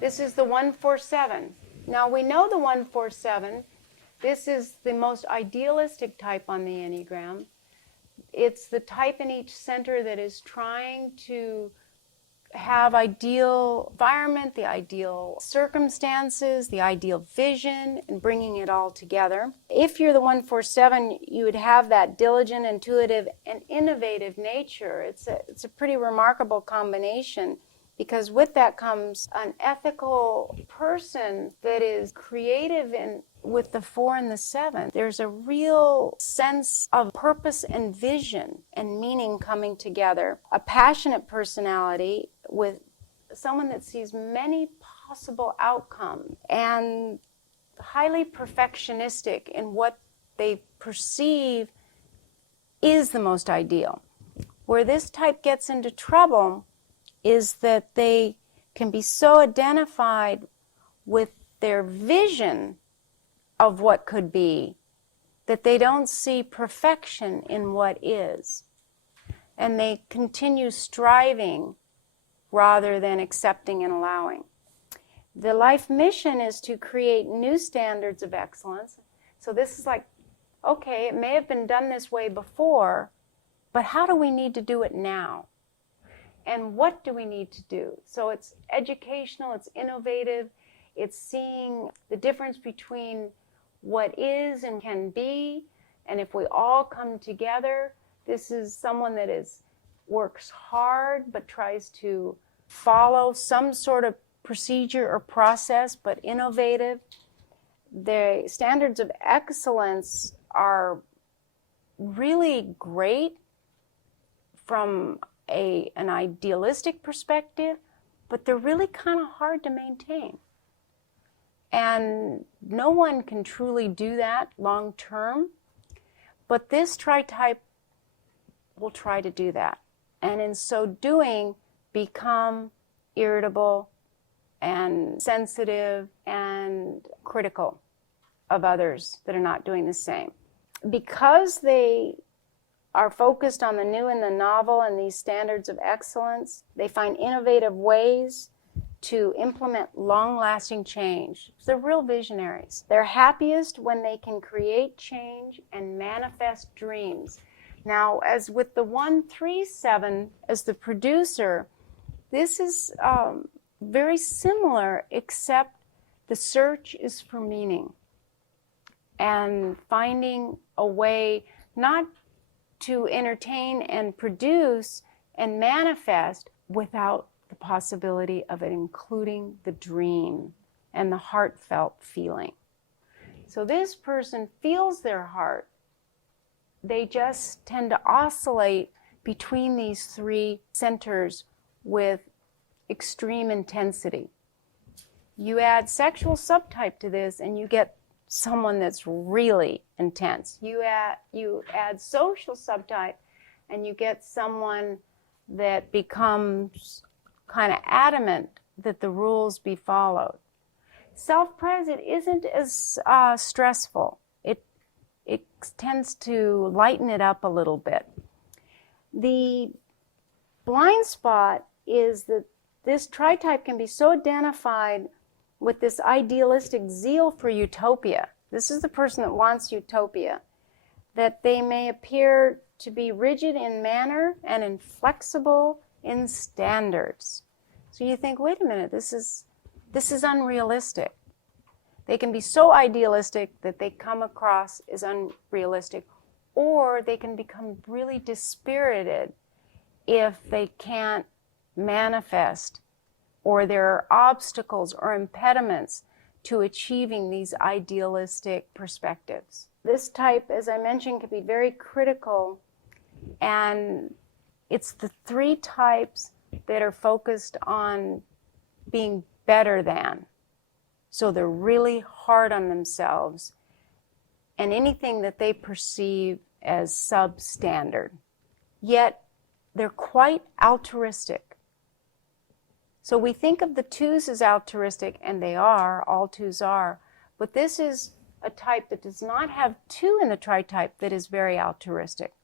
This is the 147. Now we know the 147. This is the most idealistic type on the Enneagram. It's the type in each center that is trying to have ideal environment, the ideal circumstances, the ideal vision, and bringing it all together. If you're the 147, you would have that diligent, intuitive, and innovative nature. It's a pretty remarkable combination, because with that comes an ethical person that is creative and with the 4 and the 7. There's a real sense of purpose and vision and meaning coming together. A passionate personality with someone that sees many possible outcomes and highly perfectionistic in what they perceive is the most ideal. Where this type gets into trouble is that they can be so identified with their vision of what could be that they don't see perfection in what is. And they continue striving rather than accepting and allowing. The life mission is to create new standards of excellence. So this is like, okay, it may have been done this way before, but how do we need to do it now? And what do we need to do? So it's educational, it's innovative, it's seeing the difference between what is and can be, and if we all come together, this is someone that works hard but tries to follow some sort of procedure or process, but innovative. The standards of excellence are really great from an idealistic perspective, but they're really kind of hard to maintain. And no one can truly do that long term, but this Tritype will try to do that. And in so doing, become irritable and sensitive and critical of others that are not doing the same. Because they are focused on the new and the novel and these standards of excellence, they find innovative ways to implement long-lasting change. They're real visionaries. They're happiest when they can create change and manifest dreams. Now, as with the 137 as the producer, this is very similar, except the search is for meaning and finding a way not to entertain and produce and manifest without the possibility of it including the dream and the heartfelt feeling. So this person feels their heart. They just tend to oscillate between these 3 centers with extreme intensity. You add sexual subtype to this and you get someone that's really intense. You add social subtype and you get someone that becomes kind of adamant that the rules be followed. Self-present isn't as stressful. It tends to lighten it up a little bit. The blind spot is that this Tritype can be so identified with this idealistic zeal for utopia. This is the person that wants utopia, that they may appear to be rigid in manner and inflexible in standards. So you think, wait a minute, this is unrealistic. They can be so idealistic that they come across as unrealistic, or they can become really dispirited if they can't manifest, or there are obstacles or impediments to achieving these idealistic perspectives. This type, as I mentioned, can be very critical, and it's the 3 types that are focused on being better than. So they're really hard on themselves and anything that they perceive as substandard. Yet they're quite altruistic. So we think of the 2s as altruistic, and they are, all 2s are, but this is a type that does not have 2 in the Tritype that is very altruistic.